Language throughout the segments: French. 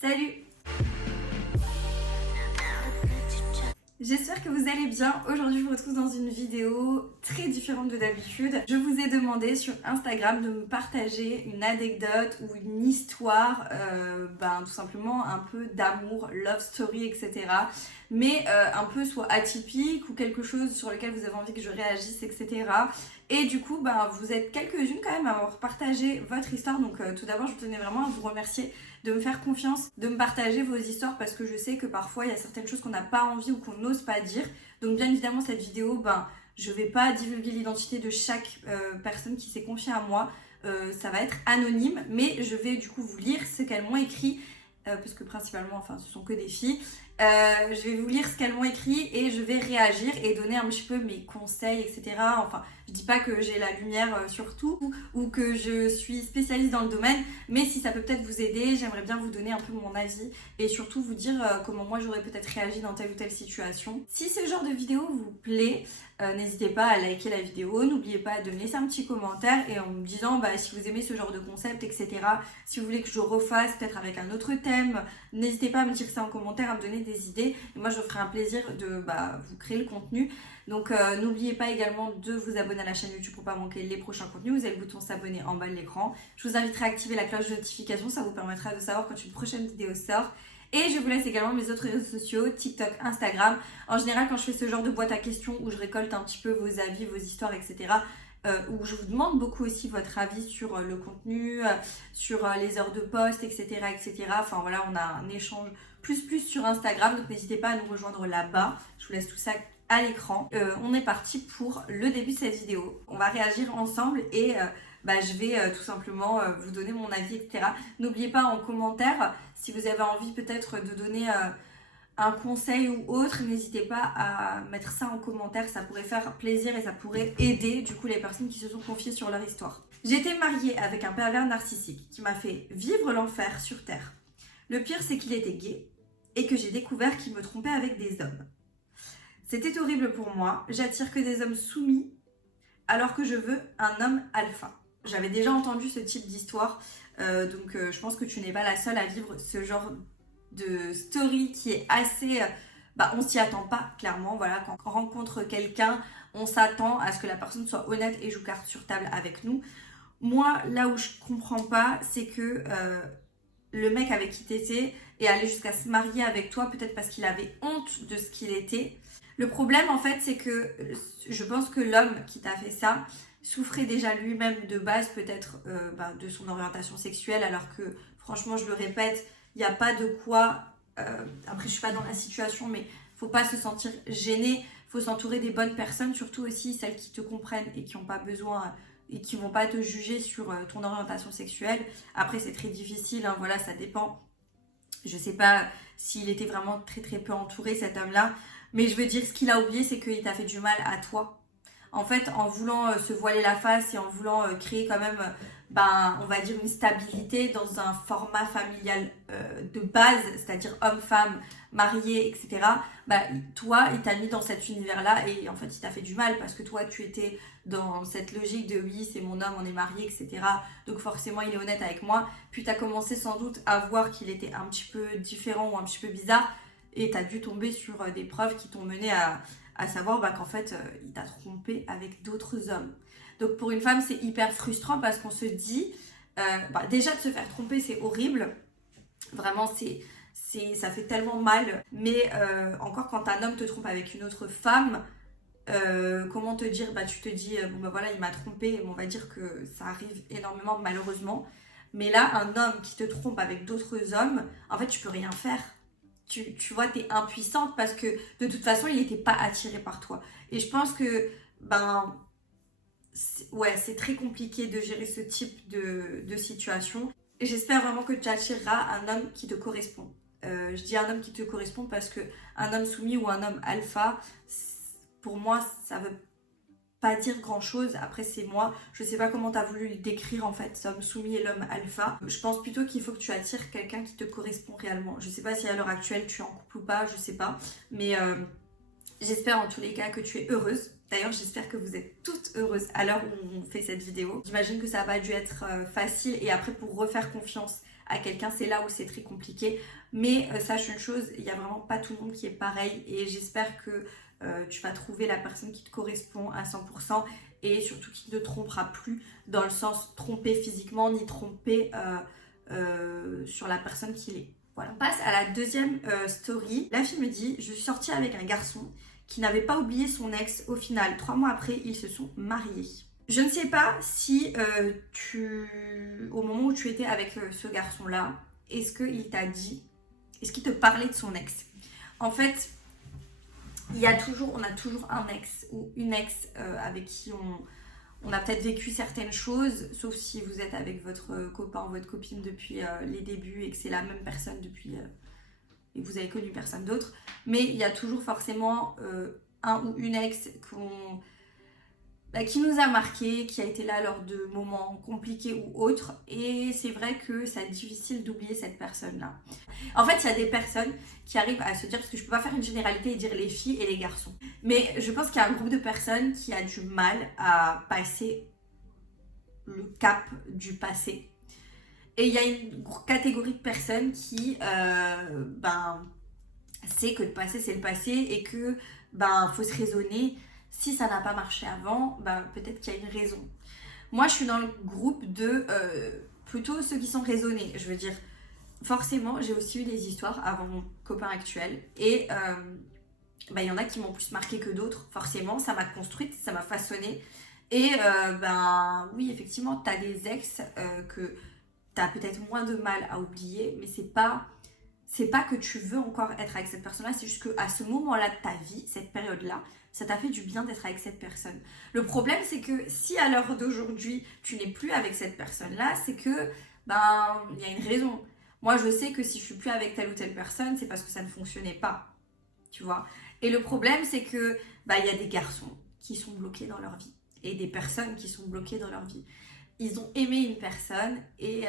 Salut! J'espère que vous allez bien. Aujourd'hui, je vous retrouve dans une vidéo très différente de d'habitude. Je vous ai demandé sur Instagram de me partager une anecdote ou une histoire, tout simplement un peu d'amour, love story, etc. Mais un peu soit atypique ou quelque chose sur lequel vous avez envie que je réagisse, etc. Et du coup, vous êtes quelques-unes quand même à avoir partagé votre histoire. Donc tout d'abord, je tenais vraiment à vous remercier de me faire confiance, de me partager vos histoires parce que je sais que parfois il y a certaines choses qu'on n'a pas envie ou qu'on n'ose pas dire. Donc bien évidemment cette vidéo, je vais pas divulguer l'identité de chaque personne qui s'est confiée à moi. Ça va être anonyme, mais je vais du coup vous lire ce qu'elles m'ont écrit parce que principalement, ce sont que des filles. Je vais vous lire ce qu'elles m'ont écrit et je vais réagir et donner un petit peu mes conseils, etc. Enfin, je dis pas que j'ai la lumière sur tout ou que je suis spécialiste dans le domaine, mais si ça peut peut-être vous aider, j'aimerais bien vous donner un peu mon avis et surtout vous dire comment moi j'aurais peut-être réagi dans telle ou telle situation. Si ce genre de vidéo vous plaît, n'hésitez pas à liker la vidéo, n'oubliez pas de me laisser un petit commentaire et en me disant si vous aimez ce genre de concept, etc. Si vous voulez que je refasse peut-être avec un autre thème, n'hésitez pas à me dire ça en commentaire, à me donner des idées et moi je ferai un plaisir de vous créer le contenu. Donc n'oubliez pas également de vous abonner à la chaîne YouTube pour ne pas manquer les prochains contenus. Vous avez le bouton s'abonner en bas de l'écran. Je vous inviterai à activer la cloche de notification, ça vous permettra de savoir quand une prochaine vidéo sort. Et je vous laisse également mes autres réseaux sociaux, TikTok, Instagram. En général, quand je fais ce genre de boîte à questions où je récolte un petit peu vos avis, vos histoires, etc., où je vous demande beaucoup aussi votre avis sur le contenu, sur les heures de poste, etc., etc. Enfin voilà, on a un échange plus sur Instagram, donc n'hésitez pas à nous rejoindre là-bas. Je vous laisse tout ça à l'écran. On est parti pour le début de cette vidéo. On va réagir ensemble et je vais tout simplement vous donner mon avis, etc. N'oubliez pas en commentaire, si vous avez envie peut-être de donner un conseil ou autre, n'hésitez pas à mettre ça en commentaire, ça pourrait faire plaisir et ça pourrait aider du coup les personnes qui se sont confiées sur leur histoire. J'étais mariée avec un pervers narcissique qui m'a fait vivre l'enfer sur terre. Le pire, c'est qu'il était gay et que j'ai découvert qu'il me trompait avec des hommes. C'était horrible pour moi, j'attire que des hommes soumis alors que je veux un homme alpha. J'avais déjà entendu ce type d'histoire, donc je pense que tu n'es pas la seule à vivre ce genre de story qui est assez... on s'y attend pas, clairement. Voilà, quand on rencontre quelqu'un, on s'attend à ce que la personne soit honnête et joue carte sur table avec nous. Moi, là où je comprends pas, c'est que le mec avec qui t'étais est allé jusqu'à se marier avec toi, peut-être parce qu'il avait honte de ce qu'il était. Le problème, en fait, c'est que je pense que l'homme qui t'a fait ça souffrait déjà lui-même de base, peut-être de son orientation sexuelle, alors que, franchement, je le répète, il n'y a pas de quoi... après, je suis pas dans la situation, mais faut pas se sentir gêné. Faut s'entourer des bonnes personnes, surtout aussi celles qui te comprennent et qui n'ont pas besoin... et qui vont pas te juger sur ton orientation sexuelle. Après, c'est très difficile, voilà, ça dépend. Je sais pas s'il était vraiment très très peu entouré, cet homme-là. Mais je veux dire, ce qu'il a oublié, c'est qu'il t'a fait du mal à toi. En fait, en voulant se voiler la face et en voulant créer quand même, on va dire une stabilité dans un format familial de base, c'est-à-dire homme-femme, marié, etc. Toi, il t'a mis dans cet univers-là et en fait, il t'a fait du mal parce que toi, tu étais dans cette logique de oui, c'est mon homme, on est marié, etc. Donc forcément, il est honnête avec moi. Puis tu as commencé sans doute à voir qu'il était un petit peu différent ou un petit peu bizarre et tu as dû tomber sur des preuves qui t'ont mené à savoir qu'en fait, il t'a trompé avec d'autres hommes. Donc pour une femme, c'est hyper frustrant parce qu'on se dit, déjà de se faire tromper, c'est horrible. Vraiment, ça fait tellement mal. Mais encore quand un homme te trompe avec une autre femme, comment te dire, tu te dis, voilà, il m'a trompé. On va dire que ça arrive énormément malheureusement. Mais là, un homme qui te trompe avec d'autres hommes, en fait, tu peux rien faire. Tu vois, t'es impuissante parce que de toute façon, il n'était pas attiré par toi. Et je pense que, c'est très compliqué de gérer ce type de situation. Et j'espère vraiment que tu attireras un homme qui te correspond. Je dis un homme qui te correspond parce que un homme soumis ou un homme alpha, pour moi, ça veut pas dire grand chose. Après, c'est moi, je sais pas comment tu as voulu le décrire en fait, l'homme soumis et l'homme alpha. Je pense plutôt qu'il faut que tu attires quelqu'un qui te correspond réellement. Je sais pas si à l'heure actuelle tu es en couple ou pas, je sais pas, mais j'espère en tous les cas que tu es heureuse. D'ailleurs, j'espère que vous êtes toutes heureuses à l'heure où on fait cette vidéo. J'imagine que ça n'a pas dû être facile et après pour refaire confiance à quelqu'un, c'est là où c'est très compliqué. Mais sache une chose, il n'y a vraiment pas tout le monde qui est pareil et j'espère que tu vas trouver la personne qui te correspond à 100% et surtout qui ne te trompera plus dans le sens tromper physiquement ni tromper sur la personne qu'il est. Voilà. On passe à la deuxième story. La fille me dit, je suis sortie avec un garçon qui n'avait pas oublié son ex. Au final, 3 mois après, ils se sont mariés. Je ne sais pas si au moment où tu étais avec ce garçon-là, est-ce qu'il t'a dit, est-ce qu'il te parlait de son ex? En fait, on a toujours un ex ou une ex avec qui on a peut-être vécu certaines choses, sauf si vous êtes avec votre copain ou votre copine depuis les débuts et que c'est la même personne depuis et que vous avez connu personne d'autre. Mais il y a toujours forcément un ou une ex qui nous a marqué, qui a été là lors de moments compliqués ou autres. Et c'est vrai que c'est difficile d'oublier cette personne-là. En fait, il y a des personnes qui arrivent à se dire, parce que je peux pas faire une généralité et dire les filles et les garçons. Mais je pense qu'il y a un groupe de personnes qui a du mal à passer le cap du passé. Et il y a une catégorie de personnes qui, sait que le passé c'est le passé et que, faut se raisonner. Si ça n'a pas marché avant, peut-être qu'il y a une raison. Moi, je suis dans le groupe de plutôt ceux qui sont raisonnés. Je veux dire, forcément, j'ai aussi eu des histoires avant mon copain actuel. Et il y en a qui m'ont plus marqué que d'autres. Forcément, ça m'a construite, ça m'a façonnée. Et oui, effectivement, tu as des ex que tu as peut-être moins de mal à oublier. Mais c'est pas que tu veux encore être avec cette personne-là. C'est juste qu'à ce moment-là de ta vie, cette période-là, ça t'a fait du bien d'être avec cette personne. Le problème, c'est que si à l'heure d'aujourd'hui, tu n'es plus avec cette personne-là, c'est que, il y a une raison. Moi, je sais que si je suis plus avec telle ou telle personne, c'est parce que ça ne fonctionnait pas, tu vois. Et le problème, c'est que, il y a des garçons qui sont bloqués dans leur vie et des personnes qui sont bloquées dans leur vie. Ils ont aimé une personne et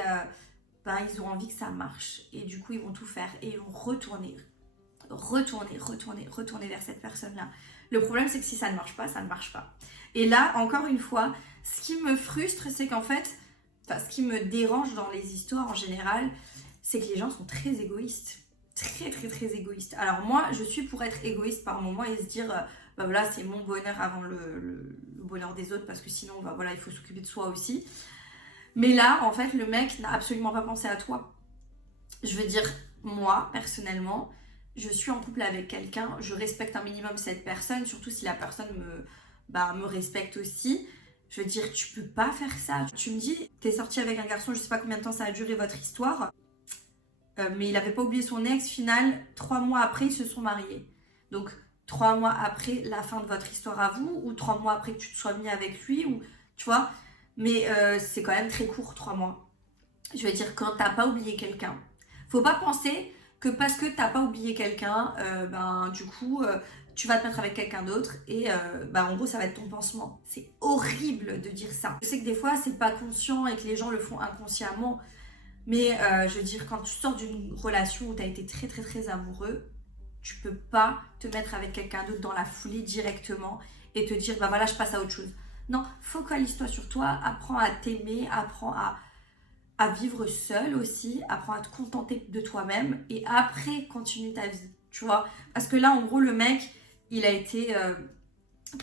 ils ont envie que ça marche. Et du coup, ils vont tout faire et ils vont retourner vers cette personne-là. Le problème, c'est que si ça ne marche pas, ça ne marche pas. Et là, encore une fois, ce qui me frustre, c'est qu'en fait, ce qui me dérange dans les histoires en général, c'est que les gens sont très égoïstes. Très, très, très égoïstes. Alors moi, je suis pour être égoïste par moment et se dire, voilà, c'est mon bonheur avant le bonheur des autres, parce que sinon, il faut s'occuper de soi aussi. Mais là, en fait, le mec n'a absolument pas pensé à toi. Je veux dire, moi, personnellement, je suis en couple avec quelqu'un, je respecte un minimum cette personne, surtout si la personne me respecte aussi. Je veux dire, tu peux pas faire ça. Tu me dis, t'es sorti avec un garçon, je sais pas combien de temps ça a duré votre histoire, mais il avait pas oublié son ex, final, 3 mois après, ils se sont mariés. Donc, 3 mois après la fin de votre histoire à vous, ou 3 mois après que tu te sois mis avec lui, ou tu vois. Mais c'est quand même très court, 3 mois. Je veux dire, quand t'as pas oublié quelqu'un, faut pas penser que parce que t'as pas oublié quelqu'un, du coup, tu vas te mettre avec quelqu'un d'autre et en gros, ça va être ton pansement. C'est horrible de dire ça. Je sais que des fois, c'est pas conscient et que les gens le font inconsciemment, mais je veux dire, quand tu sors d'une relation où t'as été très très très amoureux, tu peux pas te mettre avec quelqu'un d'autre dans la foulée directement et te dire, voilà, je passe à autre chose. Non, focalise-toi sur toi, apprends à t'aimer, apprends à vivre seul aussi, apprends à te contenter de toi-même et après continue ta vie, tu vois. Parce que là, en gros, le mec, il a été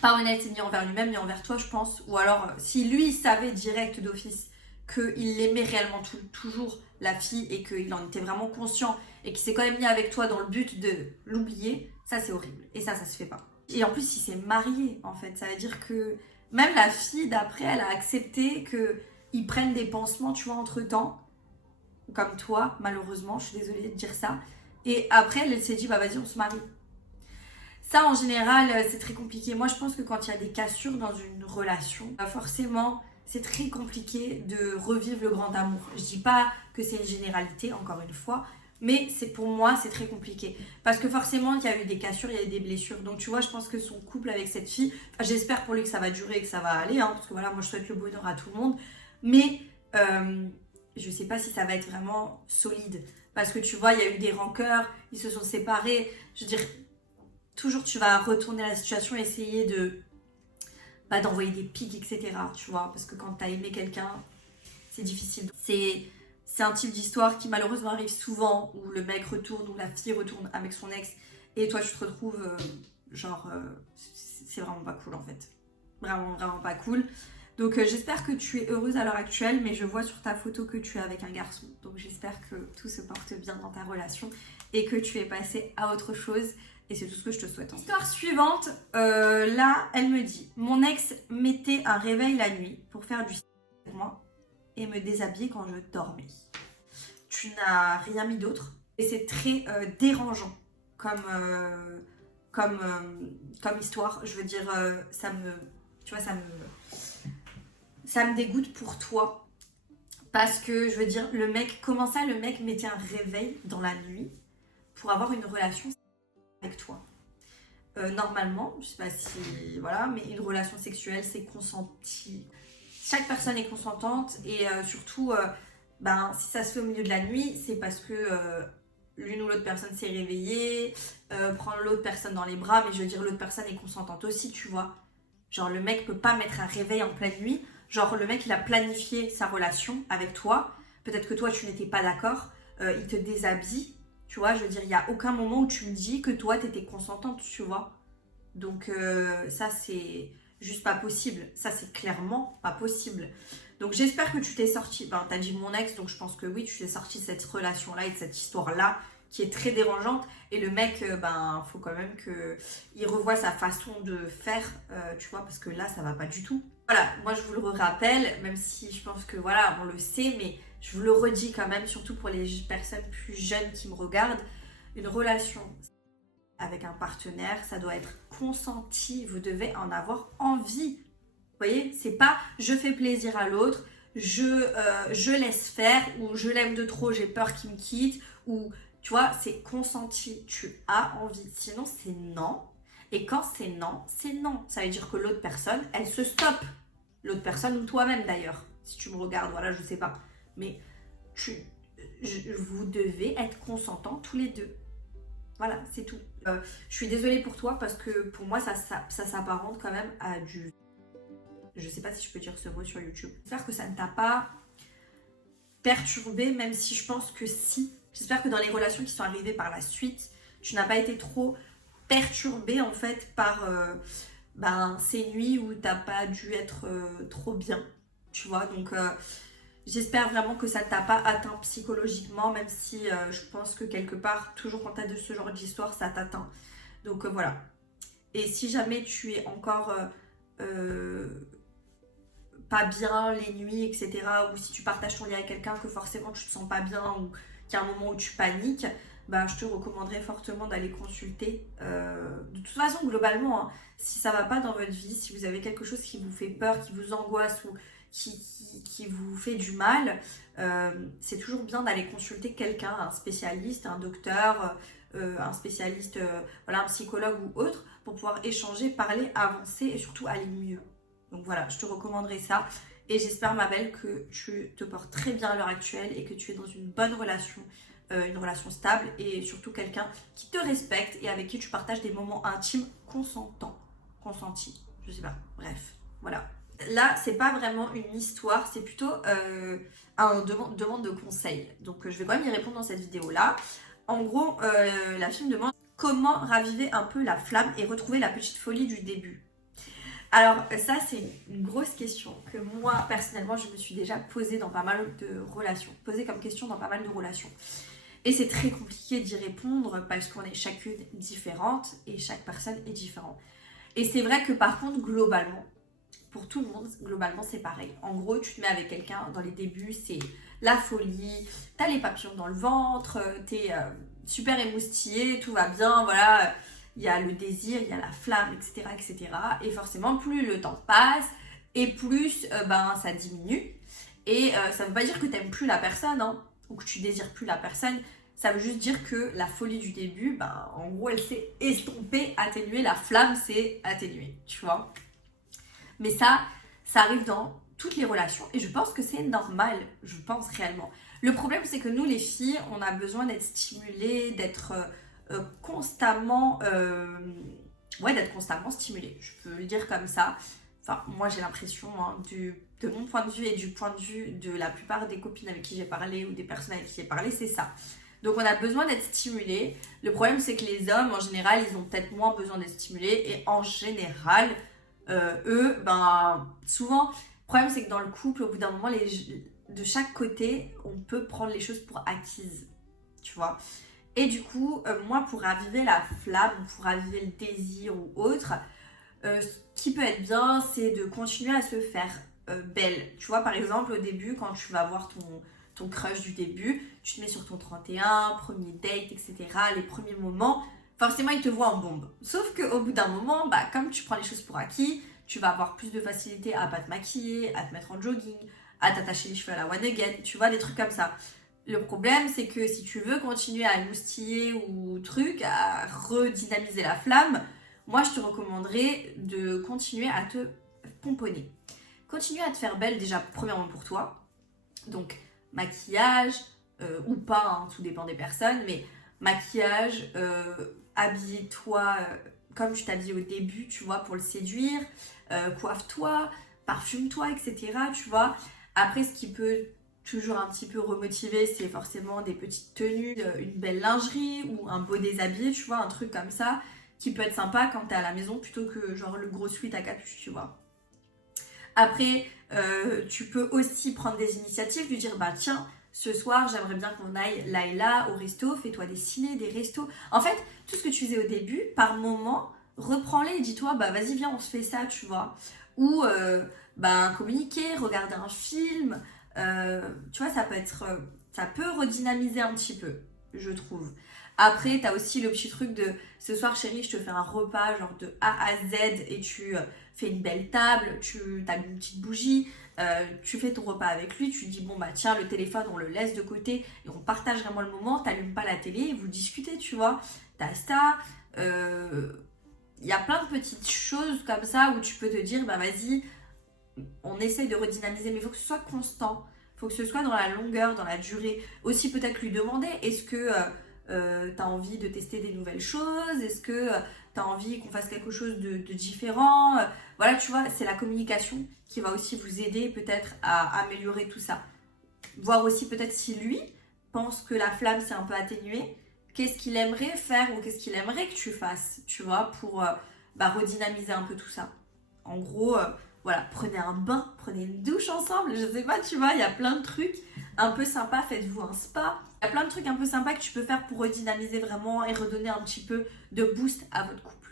pas honnête ni envers lui-même ni envers toi, je pense. Ou alors, si lui savait direct d'office qu'il aimait réellement toujours la fille et qu'il en était vraiment conscient et qu'il s'est quand même mis avec toi dans le but de l'oublier, ça c'est horrible. Et ça se fait pas. Et en plus, il s'est marié, en fait. Ça veut dire que même la fille d'après, elle a accepté qu'ils prennent des pansements, tu vois, entre-temps. Comme toi, malheureusement, je suis désolée de dire ça. Et après, elle s'est dit, vas-y, on se marie. Ça, en général, c'est très compliqué. Moi, je pense que quand il y a des cassures dans une relation, forcément, c'est très compliqué de revivre le grand amour. Je dis pas que c'est une généralité, encore une fois, mais pour moi, c'est très compliqué. Parce que forcément, il y a eu des cassures, il y a eu des blessures. Donc, tu vois, je pense que son couple avec cette fille, j'espère pour lui que ça va durer et que ça va aller, hein, parce que voilà, moi, je souhaite le bonheur à tout le monde. Mais je sais pas si ça va être vraiment solide. Parce que tu vois, il y a eu des rancœurs, ils se sont séparés. Je veux dire, toujours tu vas retourner à la situation, essayer d'envoyer des pics, etc. Tu vois, parce que quand t'as aimé quelqu'un, c'est difficile. c'est un type d'histoire qui malheureusement arrive souvent, où le mec retourne, ou la fille retourne avec son ex, et toi tu te retrouves, c'est vraiment pas cool en fait. Vraiment, vraiment pas cool. Donc j'espère que tu es heureuse à l'heure actuelle, mais je vois sur ta photo que tu es avec un garçon. Donc j'espère que tout se porte bien dans ta relation et que tu es passé à autre chose. Et c'est tout ce que je te souhaite. Histoire suivante, là, elle me dit: mon ex mettait un réveil la nuit pour faire du sexe avec moi et me déshabiller quand je dormais. Tu n'as rien mis d'autre. Et c'est très dérangeant comme histoire. Je veux dire, ça me dégoûte pour toi. Parce que, je veux dire, comment ça, le mec mettait un réveil dans la nuit pour avoir une relation avec toi. Normalement, je sais pas si, voilà, mais une relation sexuelle, c'est consenti. Chaque personne est consentante et surtout, si ça se fait au milieu de la nuit, c'est parce que l'une ou l'autre personne s'est réveillée, prendre l'autre personne dans les bras, mais je veux dire, l'autre personne est consentante aussi, tu vois. Genre, le mec peut pas mettre un réveil en pleine nuit. Genre, le mec, il a planifié sa relation avec toi. Peut-être que toi, tu n'étais pas d'accord. Il te déshabille. Tu vois, je veux dire, il n'y a aucun moment où tu me dis que toi, tu étais consentante, tu vois. Donc, ça, c'est juste pas possible. Ça, c'est clairement pas possible. Donc, j'espère que tu t'es sorti. Ben, t'as dit mon ex, donc je pense que oui, tu t'es sorti de cette relation-là et de cette histoire-là qui est très dérangeante. Et le mec, faut quand même qu'il revoie sa façon de faire, tu vois, parce que là, ça va pas du tout. Voilà, moi, je vous le rappelle, même si je pense que, voilà, on le sait, mais je vous le redis quand même, surtout pour les personnes plus jeunes qui me regardent, une relation avec un partenaire, ça doit être consenti, vous devez en avoir envie. Vous voyez, c'est pas je fais plaisir à l'autre, je laisse faire, ou je l'aime de trop, j'ai peur qu'il me quitte, ou tu vois, c'est consenti, tu as envie. Sinon, c'est non. Et quand c'est non, c'est non. Ça veut dire que l'autre personne, elle se stoppe. L'autre personne ou toi-même d'ailleurs. Si tu me regardes, voilà, je sais pas. Mais vous devez être consentants tous les deux. Voilà, c'est tout. Je suis désolée pour toi parce que pour moi, ça s'apparente quand même à du... Je sais pas si je peux dire ce mot sur YouTube. J'espère que ça ne t'a pas perturbé, même si je pense que si. J'espère que dans les relations qui sont arrivées par la suite, tu n'as pas été trop perturbé en fait par ces nuits où t'as pas dû être trop bien, tu vois. Donc j'espère vraiment que ça ne t'a pas atteint psychologiquement, même si je pense que quelque part, toujours quand t'as de ce genre d'histoire, ça t'atteint. Donc voilà. Et si jamais tu es encore pas bien les nuits, etc., ou si tu partages ton lit avec quelqu'un que forcément tu te sens pas bien, ou qu'il y a un moment où tu paniques, je te recommanderais fortement d'aller consulter. De toute façon, globalement, hein, si ça va pas dans votre vie, si vous avez quelque chose qui vous fait peur, qui vous angoisse ou qui vous fait du mal, c'est toujours bien d'aller consulter quelqu'un, un spécialiste, un docteur, un spécialiste, un psychologue ou autre, pour pouvoir échanger, parler, avancer et surtout aller mieux. Donc voilà, je te recommanderais ça. Et j'espère, ma belle, que tu te portes très bien à l'heure actuelle et que tu es dans une bonne relation, une relation stable et surtout quelqu'un qui te respecte et avec qui tu partages des moments intimes consentis. Je sais pas, bref, voilà. Là, c'est pas vraiment une histoire, c'est plutôt une demande de conseil. Donc je vais quand même y répondre dans cette vidéo-là. En gros, la fille me demande comment raviver un peu la flamme et retrouver la petite folie du début. Alors ça, c'est une grosse question que moi, personnellement, je me suis déjà posée dans pas mal de relations. Posée comme question dans pas mal de relations. Et c'est très compliqué d'y répondre parce qu'on est chacune différente et chaque personne est différente. Et c'est vrai que par contre, globalement, pour tout le monde, globalement, c'est pareil. En gros, tu te mets avec quelqu'un dans les débuts, c'est la folie, t'as les papillons dans le ventre, t'es super émoustillé, tout va bien, voilà. Il y a le désir, il y a la flamme, etc., etc. Et forcément, plus le temps passe et plus ça diminue. Et ça ne veut pas dire que tu n'aimes plus la personne, hein, ou que tu désires plus la personne. Ça veut juste dire que la folie du début, en gros, elle s'est estompée, atténuée. La flamme s'est atténuée, tu vois. Mais ça arrive dans toutes les relations. Et je pense que c'est normal, je pense réellement. Le problème, c'est que nous, les filles, on a besoin d'être stimulées, d'être... constamment d'être constamment stimulée, je peux le dire comme ça. Enfin, moi j'ai l'impression de mon point de vue et du point de vue de la plupart des copines avec qui j'ai parlé ou des personnes avec qui j'ai parlé, c'est ça. Donc on a besoin d'être stimulé. Le problème c'est que les hommes en général ils ont peut-être moins besoin d'être stimulés et en général eux souvent le problème c'est que dans le couple au bout d'un moment de chaque côté on peut prendre les choses pour acquises, tu vois. Et du coup moi pour raviver la flamme, pour raviver le désir ou autre, ce qui peut être bien c'est de continuer à se faire belle. Tu vois par exemple au début quand tu vas voir ton crush du début, tu te mets sur ton 31, premier date, etc. Les premiers moments, forcément il te voit en bombe. Sauf qu'au bout d'un moment, comme tu prends les choses pour acquis, tu vas avoir plus de facilité à pas te maquiller, à te mettre en jogging, à t'attacher les cheveux à la one again, tu vois, des trucs comme ça. Le problème, c'est que si tu veux continuer à moustiller ou à redynamiser la flamme, moi je te recommanderais de continuer à te pomponner. Continuer à te faire belle déjà premièrement pour toi. Donc maquillage ou pas, hein, tout dépend des personnes, mais maquillage, habille-toi comme tu t'habilles au début, tu vois, pour le séduire, coiffe-toi, parfume-toi, etc. Tu vois. Après, ce qui peut toujours un petit peu remotiver, c'est forcément des petites tenues, une belle lingerie ou un beau déshabillé, tu vois, un truc comme ça, qui peut être sympa quand t'es à la maison plutôt que genre le gros sweat à capuche, tu vois. Après, tu peux aussi prendre des initiatives, lui dire tiens, ce soir j'aimerais bien qu'on aille là et là au resto, fais-toi des ciné, des restos. En fait, tout ce que tu faisais au début, par moment, reprends-les et dis-toi vas-y viens on se fait ça, tu vois. Ou communiquer, regarder un film, tu vois ça peut redynamiser un petit peu, je trouve. Après, t'as aussi le petit truc de ce soir chérie, je te fais un repas genre de A à Z et tu fais une belle table, tu as une petite bougie, tu fais ton repas avec lui, tu dis tiens le téléphone on le laisse de côté et on partage vraiment le moment, t'allumes pas la télé et vous discutez, tu vois. T'as ça, y a plein de petites choses comme ça où tu peux te dire vas-y, on essaye de redynamiser, mais il faut que ce soit constant, il faut que ce soit dans la longueur, dans la durée. Aussi peut-être lui demander, est-ce que t'as envie de tester des nouvelles choses, est-ce que t'as envie qu'on fasse quelque chose de différent, voilà tu vois, c'est la communication qui va aussi vous aider peut-être à améliorer tout ça. Voir aussi peut-être si lui pense que la flamme s'est un peu atténuée, qu'est-ce qu'il aimerait faire ou qu'est-ce qu'il aimerait que tu fasses, tu vois, pour redynamiser un peu tout ça. En gros, voilà, prenez un bain, prenez une douche ensemble, je sais pas, tu vois, il y a plein de trucs un peu sympas, faites-vous un spa. Il y a plein de trucs un peu sympas que tu peux faire pour redynamiser vraiment et redonner un petit peu de boost à votre couple.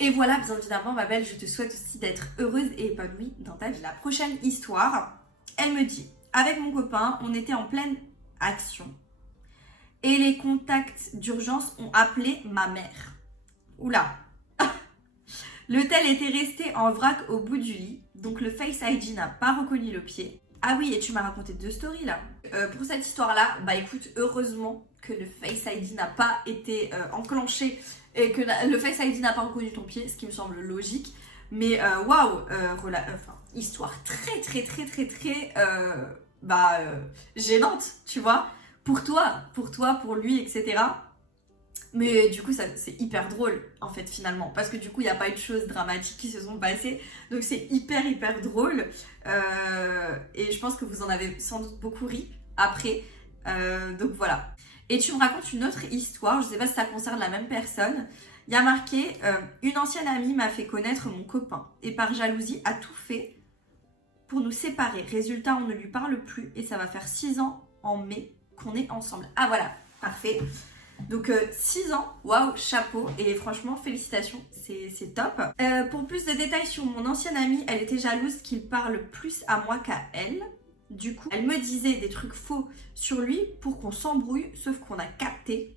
Et voilà, bien évidemment, ma belle, je te souhaite aussi d'être heureuse et épanouie dans ta vie. La prochaine histoire, elle me dit, avec mon copain, on était en pleine action et les contacts d'urgence ont appelé ma mère. Oula. L'hôtel était resté en vrac au bout du lit, donc le Face ID n'a pas reconnu le pied. Ah oui, et tu m'as raconté 2 stories là. Pour cette histoire-là, écoute, heureusement que le Face ID n'a pas été enclenché et que le Face ID n'a pas reconnu ton pied, ce qui me semble logique. Mais waouh, histoire très très très très très gênante, tu vois, pour toi, pour lui, etc. Mais du coup, c'est hyper drôle, en fait, finalement. Parce que du coup, il n'y a pas eu de choses dramatiques qui se sont passées. Donc, c'est hyper drôle. Et je pense que vous en avez sans doute beaucoup ri après. Donc, voilà. Et tu me racontes une autre histoire. Je ne sais pas si ça concerne la même personne. Il y a marqué une ancienne amie m'a fait connaître mon copain. Et par jalousie, a tout fait pour nous séparer. Résultat, on ne lui parle plus. Et ça va faire 6 ans en mai qu'on est ensemble. Ah, voilà. Parfait. Donc 6 ans, waouh, chapeau, et franchement félicitations, c'est top. Pour plus de détails sur mon ancienne amie, elle était jalouse qu'il parle plus à moi qu'à elle. Du coup, elle me disait des trucs faux sur lui pour qu'on s'embrouille, sauf qu'on a capté.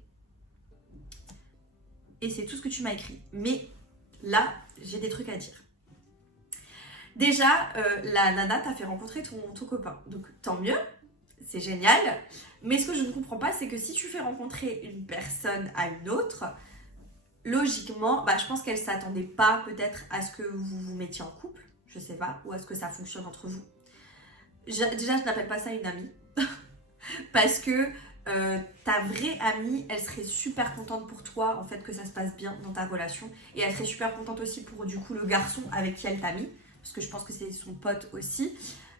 Et c'est tout ce que tu m'as écrit. Mais là, j'ai des trucs à dire. Déjà, la nana t'a fait rencontrer ton copain, donc tant mieux. C'est génial, mais ce que je ne comprends pas, c'est que si tu fais rencontrer une personne à une autre, logiquement, je pense qu'elle ne s'attendait pas peut-être à ce que vous vous mettiez en couple, je sais pas, ou à ce que ça fonctionne entre vous. Déjà, je n'appelle pas ça une amie, parce que ta vraie amie, elle serait super contente pour toi, en fait, que ça se passe bien dans ta relation, et elle serait super contente aussi pour, du coup, le garçon avec qui elle t'a mis. parce que je pense que c'est son pote aussi.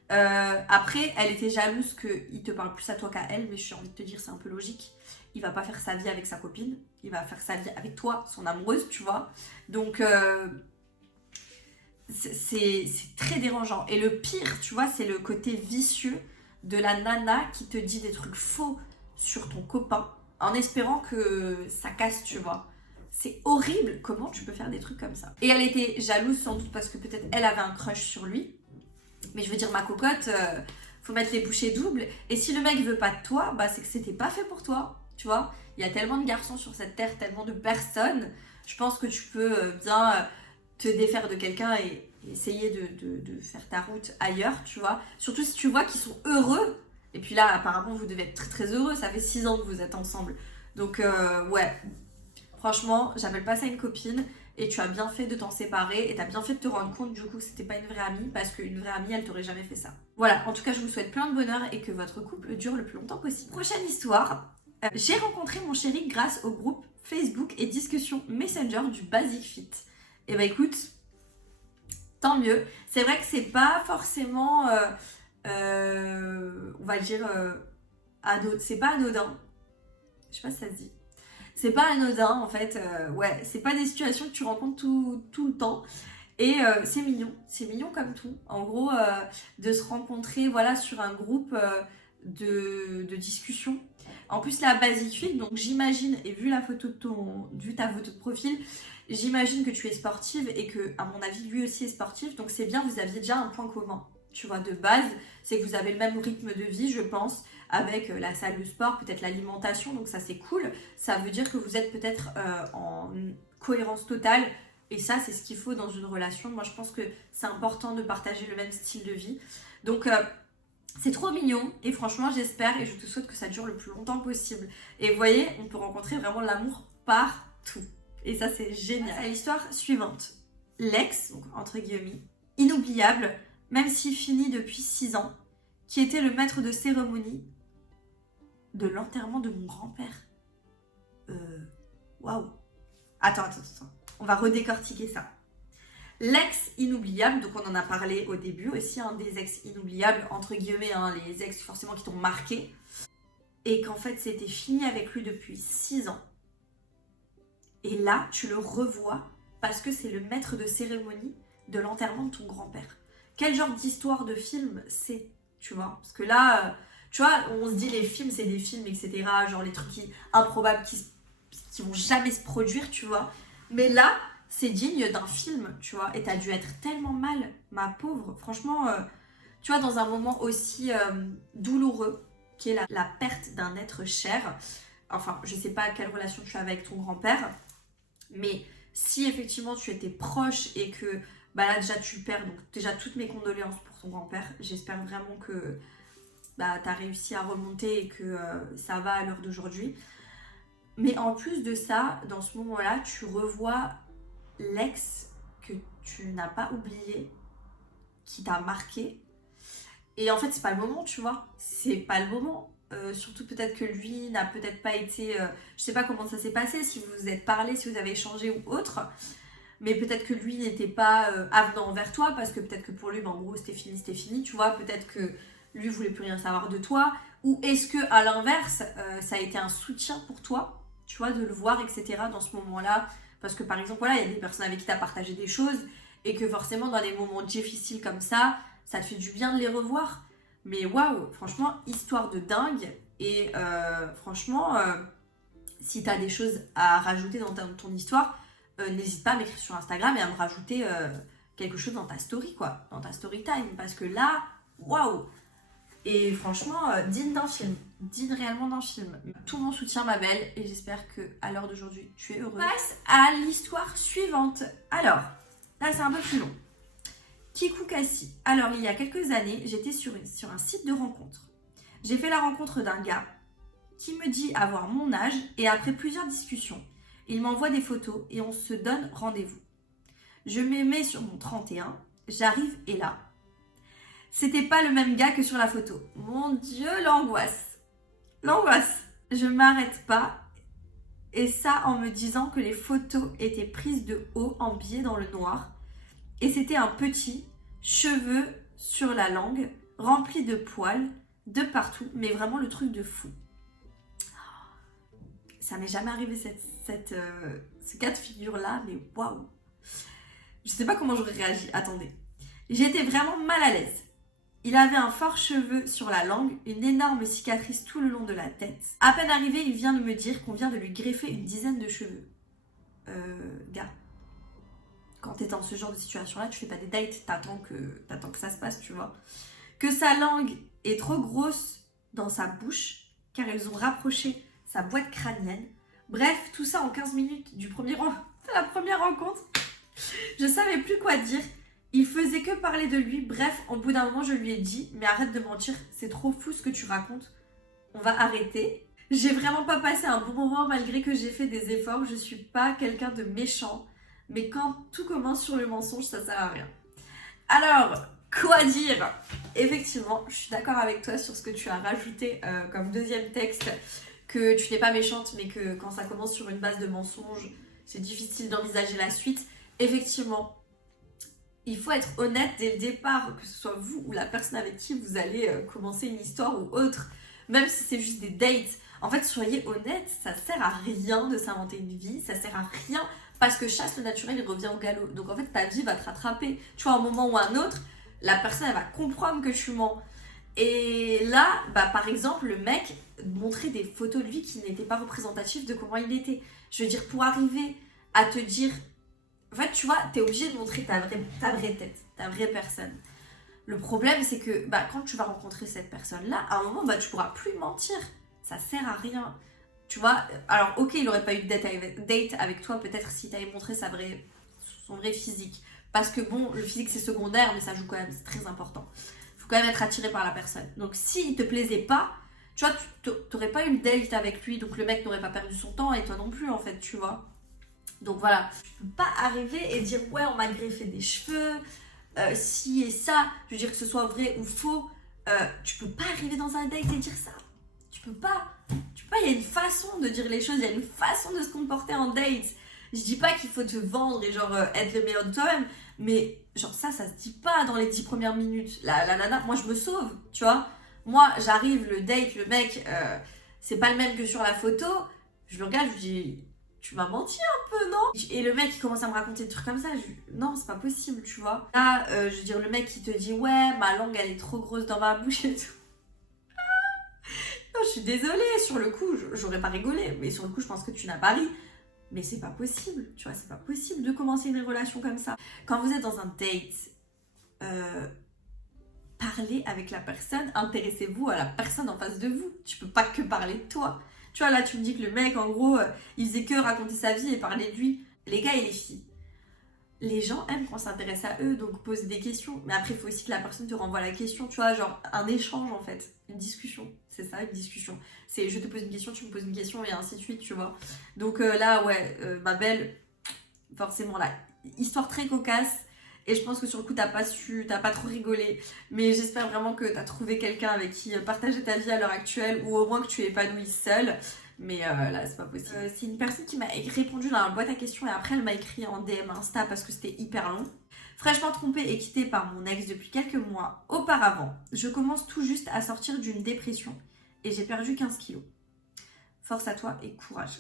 Après, elle était jalouse qu'il te parle plus à toi qu'à elle, mais j'ai envie de te dire, c'est un peu logique. Il va pas faire sa vie avec sa copine, il va faire sa vie avec toi, son amoureuse, tu vois. Donc, c'est très dérangeant. Et le pire, tu vois, c'est le côté vicieux de la nana qui te dit des trucs faux sur ton copain en espérant que ça casse, tu vois. C'est horrible, comment tu peux faire des trucs comme ça. Et elle était jalouse sans doute parce que peut-être elle avait un crush sur lui. Mais je veux dire, ma cocotte, faut mettre les bouchées doubles. Et si le mec veut pas de toi, bah c'est que c'était pas fait pour toi, tu vois. Il y a tellement de garçons sur cette terre, tellement de personnes. Je pense que tu peux bien te défaire de quelqu'un et essayer de faire ta route ailleurs, tu vois. Surtout si tu vois qu'ils sont heureux. Et puis là, apparemment, vous devez être très très heureux. Ça fait 6 ans que vous êtes ensemble. Donc, ouais. Franchement, j'appelle pas ça une copine. Et tu as bien fait de t'en séparer. Et tu as bien fait de te rendre compte du coup que c'était pas une vraie amie. Parce qu'une vraie amie, elle t'aurait jamais fait ça. Voilà, en tout cas, je vous souhaite plein de bonheur et que votre couple dure le plus longtemps possible. Prochaine histoire. J'ai rencontré mon chéri grâce au groupe Facebook et discussion Messenger du Basic Fit. Et bah écoute, tant mieux. C'est vrai que c'est pas forcément, on va dire, c'est pas anodin. Je sais pas si ça se dit. C'est pas anodin en fait. Ouais, c'est pas des situations que tu rencontres tout le temps. Et c'est mignon comme tout. En gros, de se rencontrer voilà, sur un groupe de discussion. En plus, la Basic Fit, donc j'imagine, et vu ta photo de profil, j'imagine que tu es sportive et que, à mon avis, lui aussi est sportif. Donc c'est bien, vous aviez déjà un point commun. Tu vois, de base, c'est que vous avez le même rythme de vie, je pense, avec la salle de sport, peut-être l'alimentation. Donc ça, c'est cool. Ça veut dire que vous êtes peut-être en cohérence totale. Et ça, c'est ce qu'il faut dans une relation. Moi, je pense que c'est important de partager le même style de vie. Donc, c'est trop mignon. Et franchement, j'espère et je te souhaite que ça dure le plus longtemps possible. Et vous voyez, on peut rencontrer vraiment l'amour partout. Et ça, c'est génial. À l'histoire suivante. L'ex, donc entre guillemets, inoubliable, même si fini depuis 6 ans, qui était le maître de cérémonie de l'enterrement de mon grand-père. Waouh. Attends. On va redécortiquer ça. L'ex inoubliable, donc on en a parlé au début aussi, des ex inoubliables, entre guillemets, les ex forcément qui t'ont marqué. Et qu'en fait, c'était fini avec lui depuis 6 ans. Et là, tu le revois parce que c'est le maître de cérémonie de l'enterrement de ton grand-père. Quel genre d'histoire de film c'est, tu vois? Parce que là, tu vois, on se dit les films, c'est des films, etc. Genre les trucs improbables qui vont jamais se produire, tu vois. Mais là, c'est digne d'un film, tu vois. Et t'as dû être tellement mal, ma pauvre. Franchement, tu vois, dans un moment aussi douloureux, qui est la perte d'un être cher. Enfin, je sais pas quelle relation tu as avec ton grand-père. Mais si effectivement tu étais proche et que bah là déjà tu perds, donc déjà toutes mes condoléances pour ton grand-père. J'espère vraiment que bah, tu as réussi à remonter et que ça va à l'heure d'aujourd'hui. Mais en plus de ça, dans ce moment-là, tu revois l'ex que tu n'as pas oublié, qui t'a marqué. Et en fait, c'est pas le moment, tu vois. C'est pas le moment. Surtout peut-être que lui n'a peut-être pas été... je sais pas comment ça s'est passé, si vous vous êtes parlé, si vous avez échangé ou autre. Mais peut-être que lui n'était pas avenant envers toi, parce que peut-être que pour lui, en gros, c'était fini, tu vois. Peut-être que lui voulait plus rien savoir de toi. Ou est-ce que à l'inverse, ça a été un soutien pour toi, tu vois, de le voir, etc. dans ce moment-là. Parce que par exemple, voilà, il y a des personnes avec qui tu as partagé des choses et que forcément, dans des moments difficiles comme ça te fait du bien de les revoir. Mais waouh, franchement, histoire de dingue. Et franchement, si tu as des choses à rajouter dans ton histoire, n'hésite pas à m'écrire sur Instagram et à me rajouter quelque chose dans ta story, quoi, dans ta story time. Parce que là, waouh. Et franchement, digne d'un film, digne réellement d'un film. Tout mon soutien, ma belle, et j'espère que à l'heure d'aujourd'hui, tu es heureuse. On passe à l'histoire suivante. Alors, là, c'est un peu plus long. Kikou Kassi. Alors, il y a quelques années, j'étais sur un site de rencontre. J'ai fait la rencontre d'un gars qui me dit avoir mon âge et après plusieurs discussions, il m'envoie des photos et on se donne rendez-vous. Je me mets sur mon 31, j'arrive et là, c'était pas le même gars que sur la photo. Mon Dieu, l'angoisse. L'angoisse. Je m'arrête pas. Et ça en me disant que les photos étaient prises de haut en biais dans le noir. Et c'était un petit, cheveux sur la langue, remplis de poils, de partout, mais vraiment le truc de fou. Ça m'est jamais arrivé ce cas de figure-là, mais waouh. Je sais pas comment j'aurais réagi, attendez. J'étais vraiment mal à l'aise. Il avait un fort cheveu sur la langue, une énorme cicatrice tout le long de la tête. À peine arrivé, il vient de me dire qu'on vient de lui greffer une dizaine de cheveux. Gars, quand t'es dans ce genre de situation-là, tu fais pas des dates, t'attends que ça se passe, tu vois. Que sa langue est trop grosse dans sa bouche, car ils ont rapproché sa boîte crânienne. Bref, tout ça en 15 minutes de la première rencontre. Je savais plus quoi dire. Il faisait que parler de lui. Bref, au bout d'un moment, je lui ai dit « Mais arrête de mentir, c'est trop fou ce que tu racontes. On va arrêter. » J'ai vraiment pas passé un bon moment malgré que j'ai fait des efforts. Je suis pas quelqu'un de méchant. Mais quand tout commence sur le mensonge, ça sert à rien. Alors, quoi dire? Effectivement, je suis d'accord avec toi sur ce que tu as rajouté comme deuxième texte. Que tu n'es pas méchante, mais que quand ça commence sur une base de mensonge, c'est difficile d'envisager la suite. Effectivement, il faut être honnête dès le départ, que ce soit vous ou la personne avec qui vous allez commencer une histoire ou autre, même si c'est juste des dates. En fait, soyez honnête, ça sert à rien de s'inventer une vie, ça sert à rien parce que chasse le naturel, il revient au galop. Donc en fait, ta vie va te rattraper. Tu vois, à un moment ou à un autre, la personne, elle va comprendre que tu mens. Et là, par exemple, le mec montrait des photos de lui qui n'étaient pas représentatives de comment il était. Je veux dire, pour arriver à te dire... En fait, tu vois, t'es obligé de montrer ta vraie tête, ta vraie personne. Le problème, c'est que quand tu vas rencontrer cette personne-là, à un moment, tu pourras plus mentir. Ça sert à rien. Tu vois, alors ok, il n'aurait pas eu de date avec toi, peut-être si t'avais montré son vrai physique. Parce que bon, le physique c'est secondaire, mais ça joue quand même, c'est très important. Faut quand même être attiré par la personne. Donc s'il te plaisait pas, tu vois, tu n'aurais pas eu le date avec lui, donc le mec n'aurait pas perdu son temps et toi non plus en fait, tu vois. Donc voilà, tu peux pas arriver et dire ouais, on m'a greffé des cheveux, ci et ça, je veux dire que ce soit vrai ou faux, tu peux pas arriver dans un date et dire ça. Tu peux pas, il y a une façon de dire les choses, il y a une façon de se comporter en date. Je dis pas qu'il faut te vendre et genre être le meilleur de toi-même, mais genre ça se dit pas dans les 10 premières minutes. La nana, moi je me sauve, tu vois. Moi j'arrive, le date, le mec, c'est pas le même que sur la photo. Je le regarde, je lui dis, tu m'as menti un peu, non? Et le mec il commence à me raconter des trucs comme ça, non c'est pas possible, tu vois. Là, je veux dire, le mec qui te dit, ouais, ma langue elle est trop grosse dans ma bouche et tout. Non, je suis désolée, sur le coup, j'aurais pas rigolé, mais sur le coup, je pense que tu n'as pas ri. Mais c'est pas possible, tu vois, c'est pas possible de commencer une relation comme ça. Quand vous êtes dans un date, parlez avec la personne, intéressez-vous à la personne en face de vous. Tu peux pas que parler de toi. Tu vois, là, tu me dis que le mec, en gros, il faisait que raconter sa vie et parler de lui. Les gars et les filles, les gens aiment qu'on s'intéresse à eux, donc poser des questions. Mais après, il faut aussi que la personne te renvoie la question, tu vois, genre un échange en fait, une discussion. C'est ça, une discussion. C'est je te pose une question, tu me poses une question et ainsi de suite, tu vois. Donc là, ouais, ma belle, forcément là, histoire très cocasse. Et je pense que sur le coup, t'as pas trop rigolé. Mais j'espère vraiment que t'as trouvé quelqu'un avec qui partager ta vie à l'heure actuelle, ou au moins que tu es épanouie seule. Mais là, c'est pas possible. C'est une personne qui m'a répondu dans la boîte à questions et après, elle m'a écrit en DM Insta parce que c'était hyper long. Fraîchement trompée et quittée par mon ex depuis quelques mois auparavant, je commence tout juste à sortir d'une dépression et j'ai perdu 15 kilos. Force à toi et courage.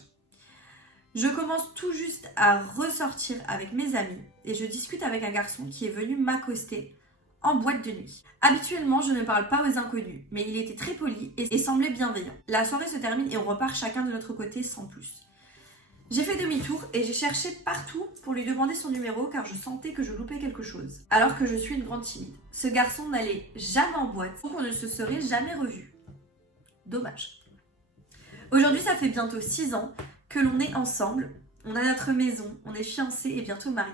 Je commence tout juste à ressortir avec mes amis et je discute avec un garçon qui est venu m'accoster en boîte de nuit. Habituellement, je ne parle pas aux inconnus, mais il était très poli et semblait bienveillant. La soirée se termine et on repart chacun de notre côté sans plus. J'ai fait demi-tour et j'ai cherché partout pour lui demander son numéro car je sentais que je loupais quelque chose. Alors que je suis une grande timide. Ce garçon n'allait jamais en boîte, donc on ne se serait jamais revus. Dommage. Aujourd'hui, ça fait bientôt 6 ans que l'on est ensemble, on a notre maison, on est fiancés et bientôt mariés.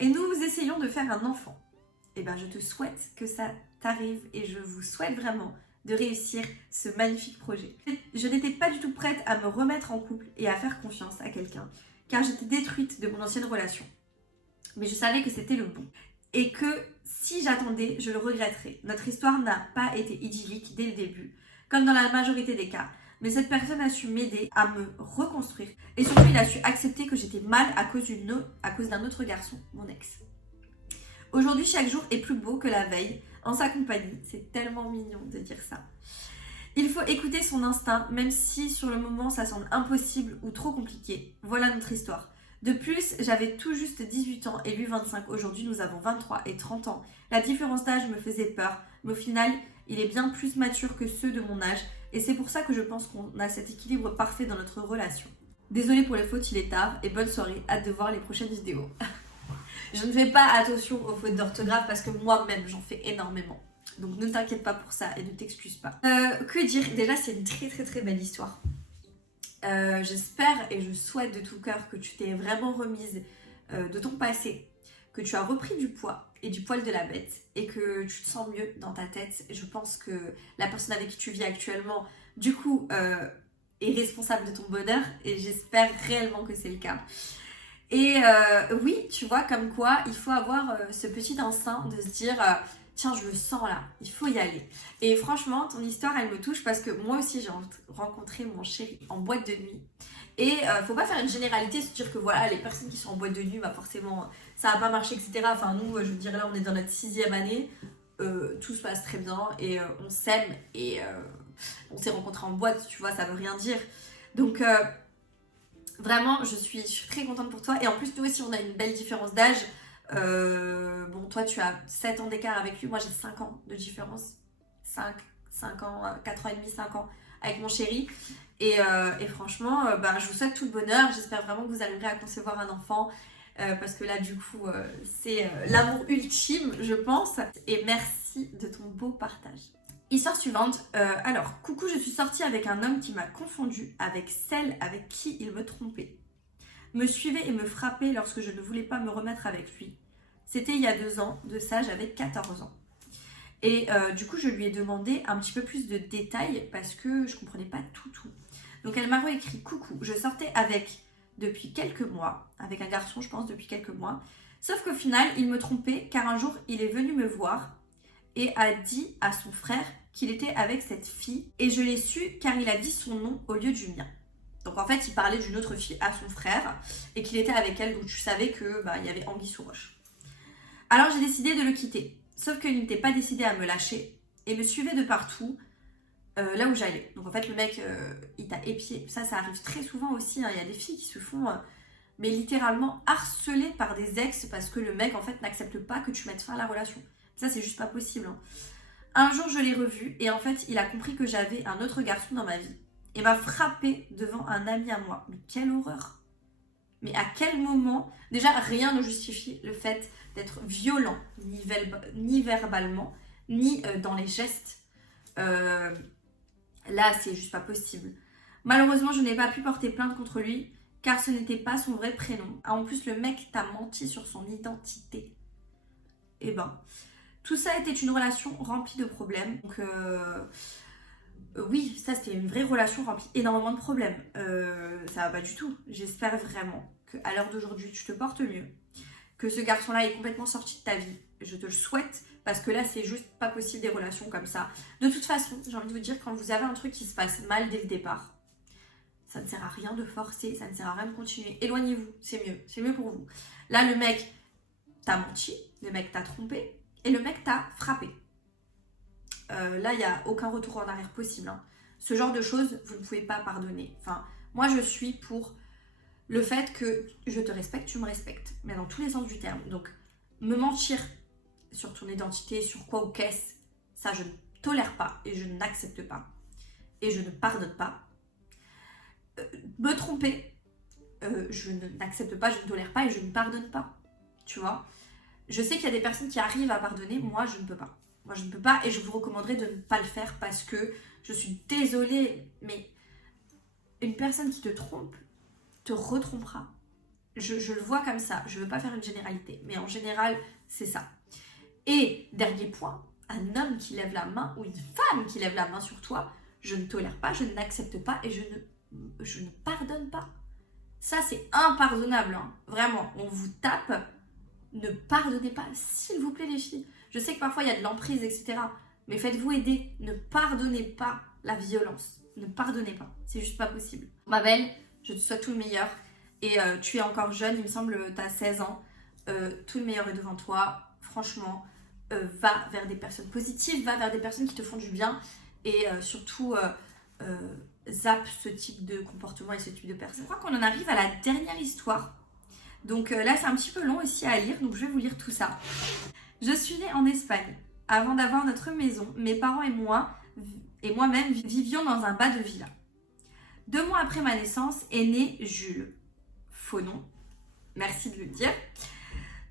Et nous essayons de faire un enfant. Eh bien, je te souhaite que ça t'arrive et je vous souhaite vraiment de réussir ce magnifique projet. Je n'étais pas du tout prête à me remettre en couple et à faire confiance à quelqu'un, car j'étais détruite de mon ancienne relation. Mais je savais que c'était le bon. Et que si j'attendais, je le regretterais. Notre histoire n'a pas été idyllique dès le début, comme dans la majorité des cas. Mais cette personne a su m'aider à me reconstruire. Et surtout, il a su accepter que j'étais mal à cause d'un autre garçon, mon ex. Aujourd'hui, chaque jour est plus beau que la veille en sa compagnie. C'est tellement mignon de dire ça. Il faut écouter son instinct, même si sur le moment ça semble impossible ou trop compliqué. Voilà notre histoire. De plus, j'avais tout juste 18 ans et lui 25. Aujourd'hui, nous avons 23 et 30 ans. La différence d'âge me faisait peur, mais au final, il est bien plus mature que ceux de mon âge et c'est pour ça que je pense qu'on a cet équilibre parfait dans notre relation. Désolée pour les fautes, il est tard et bonne soirée, hâte de voir les prochaines vidéos. Je ne fais pas attention aux fautes d'orthographe parce que moi-même j'en fais énormément. Donc ne t'inquiète pas pour ça et ne t'excuse pas. Que dire? Déjà c'est une très belle histoire. J'espère et je souhaite de tout cœur que tu t'es vraiment remise de ton passé, que tu as repris du poids et du poil de la bête et que tu te sens mieux dans ta tête. Je pense que la personne avec qui tu vis actuellement, du coup, est responsable de ton bonheur et j'espère réellement que c'est le cas. Et oui, tu vois, comme quoi il faut avoir ce petit instinct de se dire tiens, je le sens là, il faut y aller. Et franchement, ton histoire, elle me touche parce que moi aussi, j'ai rencontré mon chéri en boîte de nuit. Et faut pas faire une généralité, se dire que voilà, les personnes qui sont en boîte de nuit, bah forcément, ça va pas marcher, etc. Enfin, nous, je veux dire, là, on est dans notre 6e année, tout se passe très bien et on s'aime et on s'est rencontrés en boîte, tu vois, ça veut rien dire. Donc, vraiment, je suis très contente pour toi. Et en plus, nous aussi, on a une belle différence d'âge. Bon, toi, tu as 7 ans d'écart avec lui. Moi, j'ai 5 ans de différence. 5 ans, 4 ans et demi, 5 ans avec mon chéri. Et franchement, je vous souhaite tout le bonheur. J'espère vraiment que vous arriverez à concevoir un enfant. Parce que là, du coup, c'est l'amour ultime, je pense. Et merci de ton beau partage. Histoire suivante, alors, coucou, je suis sortie avec un homme qui m'a confondue avec celle avec qui il me trompait. Me suivait et me frappait lorsque je ne voulais pas me remettre avec lui. C'était il y a 2 ans, de ça j'avais 14 ans. Et du coup, je lui ai demandé un petit peu plus de détails parce que je comprenais pas tout. Donc elle m'a réécrit: coucou, je sortais depuis quelques mois, avec un garçon je pense depuis quelques mois. Sauf qu'au final, il me trompait car un jour, il est venu me voir et a dit à son frère qu'il était avec cette fille. Et je l'ai su car il a dit son nom au lieu du mien. Donc en fait, il parlait d'une autre fille à son frère et qu'il était avec elle, donc tu savais que il y avait anguille sous roche. Alors j'ai décidé de le quitter, sauf qu'il n'était pas décidé à me lâcher et me suivait de partout là où j'allais. Donc en fait, le mec, il t'a épié. Ça arrive très souvent aussi, hein. Il y a des filles qui se font mais littéralement harceler par des ex parce que le mec en fait n'accepte pas que tu mettes fin à la relation. Ça, c'est juste pas possible, hein. Un jour, je l'ai revu et en fait, il a compris que j'avais un autre garçon dans ma vie. Et m'a frappé devant un ami à moi. Mais quelle horreur! Mais à quel moment? Déjà, rien ne justifie le fait d'être violent, ni verbalement, ni dans les gestes. Là, c'est juste pas possible. Malheureusement, je n'ai pas pu porter plainte contre lui, car ce n'était pas son vrai prénom. Ah, en plus, le mec t'a menti sur son identité. Eh ben, tout ça était une relation remplie de problèmes. Donc, oui, ça c'était une vraie relation remplie énormément de problèmes. Ça va pas du tout. J'espère vraiment qu'à l'heure d'aujourd'hui, tu te portes mieux. Que ce garçon-là est complètement sorti de ta vie. Je te le souhaite parce que là, c'est juste pas possible des relations comme ça. De toute façon, j'ai envie de vous dire, quand vous avez un truc qui se passe mal dès le départ, ça ne sert à rien de forcer, ça ne sert à rien de continuer. Éloignez-vous, c'est mieux pour vous. Là, le mec t'a menti, le mec t'a trompé et le mec t'a frappé. Là, il n'y a aucun retour en arrière possible, hein. Ce genre de choses, vous ne pouvez pas pardonner. Enfin, moi, je suis pour le fait que je te respecte, tu me respectes. Mais dans tous les sens du terme. Donc, me mentir sur ton identité, sur quoi ou qu'est-ce, ça, je ne tolère pas et je n'accepte pas. Et je ne pardonne pas. Me tromper, je n'accepte pas, je ne tolère pas et je ne pardonne pas. Tu vois? Je sais qu'il y a des personnes qui arrivent à pardonner, moi, je ne peux pas. Moi, je ne peux pas et je vous recommanderais de ne pas le faire parce que je suis désolée, mais une personne qui te trompe te retrompera. Je le vois comme ça. Je ne veux pas faire une généralité, mais en général, c'est ça. Et dernier point, un homme qui lève la main ou une femme qui lève la main sur toi, je ne tolère pas, je n'accepte pas et je ne pardonne pas. Ça, c'est impardonnable, hein. Vraiment, on vous tape. Ne pardonnez pas, s'il vous plaît les filles. Je sais que parfois il y a de l'emprise, etc. Mais faites-vous aider. Ne pardonnez pas la violence. Ne pardonnez pas. C'est juste pas possible. Ma belle, je te souhaite tout le meilleur. Et tu es encore jeune, il me semble, tu as 16 ans. Tout le meilleur est devant toi. franchement, va vers des personnes positives, va vers des personnes qui te font du bien et surtout zappe ce type de comportement et ce type de personnes. Je crois qu'on en arrive à la dernière histoire. Donc là, c'est un petit peu long ici à lire, donc je vais vous lire tout ça. Je suis née en Espagne. Avant d'avoir notre maison, mes parents et moi-même vivions dans un bas de villa. 2 mois après ma naissance est né Jules. Faux nom. Merci de le dire.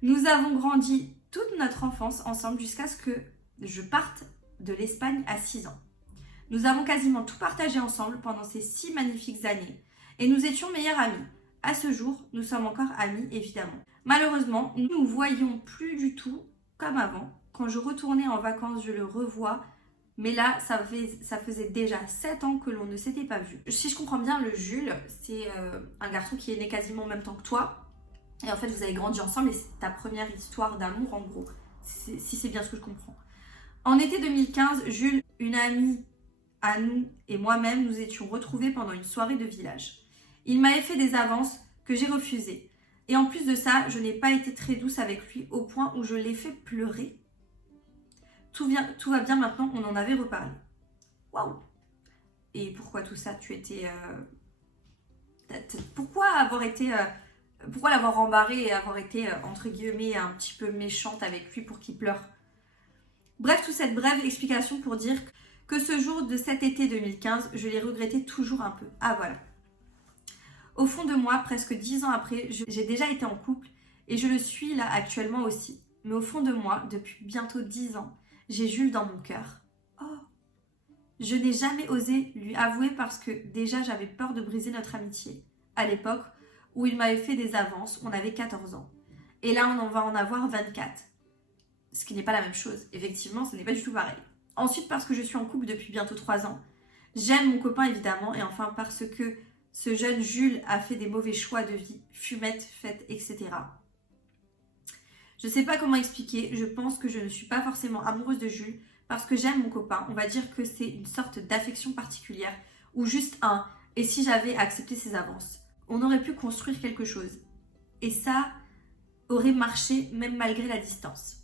Nous avons grandi toute notre enfance ensemble jusqu'à ce que je parte de l'Espagne à 6 ans. Nous avons quasiment tout partagé ensemble pendant ces 6 magnifiques années et nous étions meilleurs amis. À ce jour, nous sommes encore amis évidemment. Malheureusement, nous ne nous voyions plus du tout comme avant. Quand je retournais en vacances, je le revois. Mais là, ça faisait déjà 7 ans que l'on ne s'était pas vu. Si je comprends bien, le Jules, c'est un garçon qui est né quasiment en même temps que toi. Et en fait, vous avez grandi ensemble et c'est ta première histoire d'amour en gros. Si c'est bien ce que je comprends. En été 2015, Jules, une amie à nous et moi-même, nous étions retrouvés pendant une soirée de village. Il m'avait fait des avances que j'ai refusées. Et en plus de ça, je n'ai pas été très douce avec lui au point où je l'ai fait pleurer. Tout va bien maintenant, on en avait reparlé. Waouh! Et pourquoi tout ça? Tu étais... Pourquoi l'avoir embarré et avoir été, entre guillemets, un petit peu méchante avec lui pour qu'il pleure? Bref, toute cette brève explication pour dire que ce jour de cet été 2015, je l'ai regretté toujours un peu. Ah voilà. Au fond de moi, presque 10 ans après, j'ai déjà été en couple et je le suis là actuellement aussi. Mais au fond de moi, depuis bientôt 10 ans, j'ai Jules dans mon cœur. Oh! Je n'ai jamais osé lui avouer parce que déjà j'avais peur de briser notre amitié. À l'époque où il m'avait fait des avances, on avait 14 ans. Et là, on va en avoir 24. Ce qui n'est pas la même chose. Effectivement, ce n'est pas du tout pareil. Ensuite, parce que je suis en couple depuis bientôt 3 ans. J'aime mon copain évidemment. Et enfin, parce que ce jeune Jules a fait des mauvais choix de vie, fumette, fête, etc. Je ne sais pas comment expliquer, je pense que je ne suis pas forcément amoureuse de Jules parce que j'aime mon copain. On va dire que c'est une sorte d'affection particulière ou juste un « et si j'avais accepté ses avances ?» On aurait pu construire quelque chose. Et ça aurait marché même malgré la distance.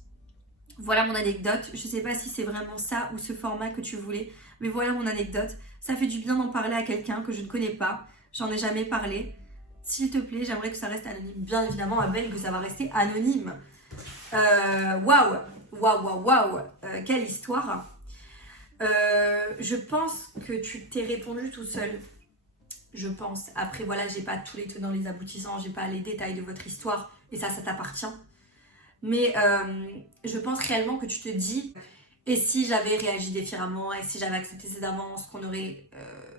Voilà mon anecdote. Je ne sais pas si c'est vraiment ça ou ce format que tu voulais, mais voilà mon anecdote. Ça fait du bien d'en parler à quelqu'un que je ne connais pas. J'en ai jamais parlé. S'il te plaît, j'aimerais que ça reste anonyme. Bien évidemment, Abel, que ça va rester anonyme. Waouh, quelle histoire. Je pense que tu t'es répondu tout seul. Je pense. Après, voilà, j'ai pas tous les tenants, les aboutissants, j'ai pas les détails de votre histoire, et ça t'appartient. Mais je pense réellement que tu te dis, et si j'avais réagi différemment, et si j'avais accepté ces avances, qu'on aurait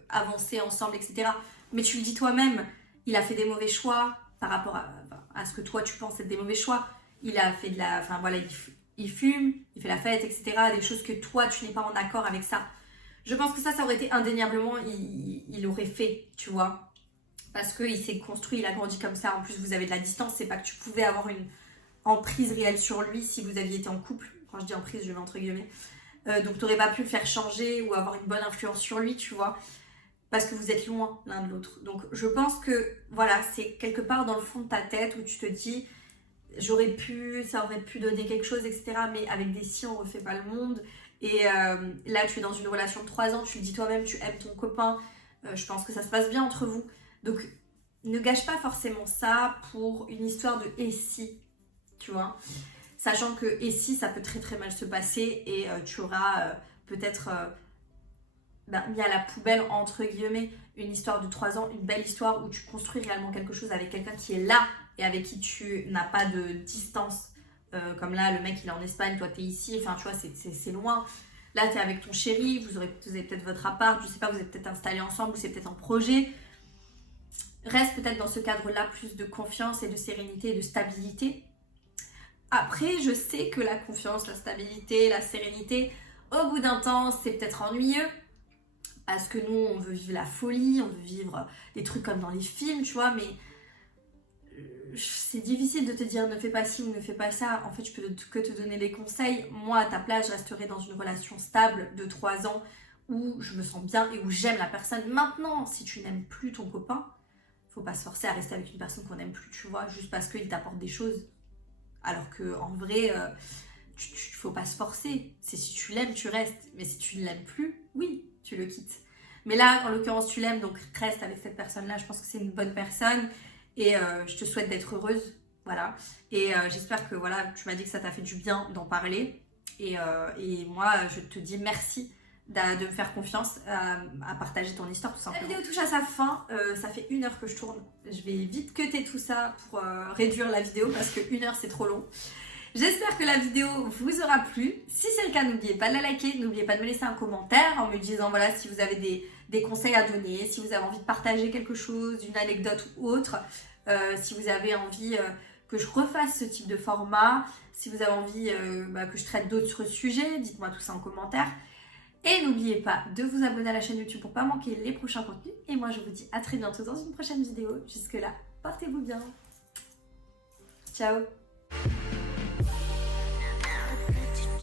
avancé ensemble, etc. Mais tu le dis toi-même, il a fait des mauvais choix par rapport à ce que toi tu penses être des mauvais choix. Il a fait il fume, il fait la fête, etc. Des choses que toi tu n'es pas en accord avec ça. Je pense que ça aurait été indéniablement, il aurait fait, tu vois. Parce qu'il s'est construit, il a grandi comme ça. En plus, vous avez de la distance, c'est pas que tu pouvais avoir une emprise réelle sur lui si vous aviez été en couple. Quand je dis emprise, je mets entre guillemets. Donc tu n'aurais pas pu le faire changer ou avoir une bonne influence sur lui, tu vois. Parce que vous êtes loin l'un de l'autre. Donc je pense que voilà, c'est quelque part dans le fond de ta tête où tu te dis ça aurait pu donner quelque chose, etc. Mais avec des si, on refait pas le monde. Et là, tu es dans une relation de 3 ans, tu le dis toi-même, tu aimes ton copain. Je pense que ça se passe bien entre vous. Donc ne gâche pas forcément ça pour une histoire de et si, tu vois. Sachant que et si, ça peut très très mal se passer et tu auras peut-être... mis à la poubelle, entre guillemets, une histoire de 3 ans, une belle histoire où tu construis réellement quelque chose avec quelqu'un qui est là et avec qui tu n'as pas de distance. Comme là, le mec il est en Espagne, toi t'es ici, enfin tu vois, c'est loin. Là t'es avec ton chéri, vous avez peut-être votre appart, je sais pas, vous êtes peut-être installés ensemble, ou c'est peut-être en projet. Reste peut-être dans ce cadre-là plus de confiance et de sérénité et de stabilité. Après, je sais que la confiance, la stabilité, la sérénité, au bout d'un temps, c'est peut-être ennuyeux. Parce que nous, on veut vivre la folie, on veut vivre des trucs comme dans les films, tu vois, mais c'est difficile de te dire ne fais pas ci ou ne fais pas ça. En fait, je peux que te donner des conseils. Moi, à ta place, je resterai dans une relation stable de 3 ans où je me sens bien et où j'aime la personne. Maintenant, si tu n'aimes plus ton copain, faut pas se forcer à rester avec une personne qu'on n'aime plus, tu vois, juste parce qu'il t'apporte des choses. Alors que en vrai, faut pas se forcer. C'est si tu l'aimes, tu restes. Mais si tu ne l'aimes plus, oui, tu le quittes. Mais là, en l'occurrence, tu l'aimes, donc reste avec cette personne-là. Je pense que c'est une bonne personne et je te souhaite d'être heureuse. Voilà. Et j'espère que voilà, tu m'as dit que ça t'a fait du bien d'en parler. Et moi, je te dis merci de me faire confiance à partager ton histoire tout simplement. La vidéo touche à sa fin, ça fait 1 heure que je tourne. Je vais vite cutter tout ça pour réduire la vidéo parce que 1 heure c'est trop long. J'espère que la vidéo vous aura plu. Si c'est le cas, n'oubliez pas de la liker, n'oubliez pas de me laisser un commentaire en me disant voilà si vous avez des conseils à donner, si vous avez envie de partager quelque chose, une anecdote ou autre, si vous avez envie que je refasse ce type de format, si vous avez envie que je traite d'autres sujets, dites-moi tout ça en commentaire. Et n'oubliez pas de vous abonner à la chaîne YouTube pour ne pas manquer les prochains contenus. Et moi je vous dis à très bientôt dans une prochaine vidéo. Jusque là, portez-vous bien. Ciao.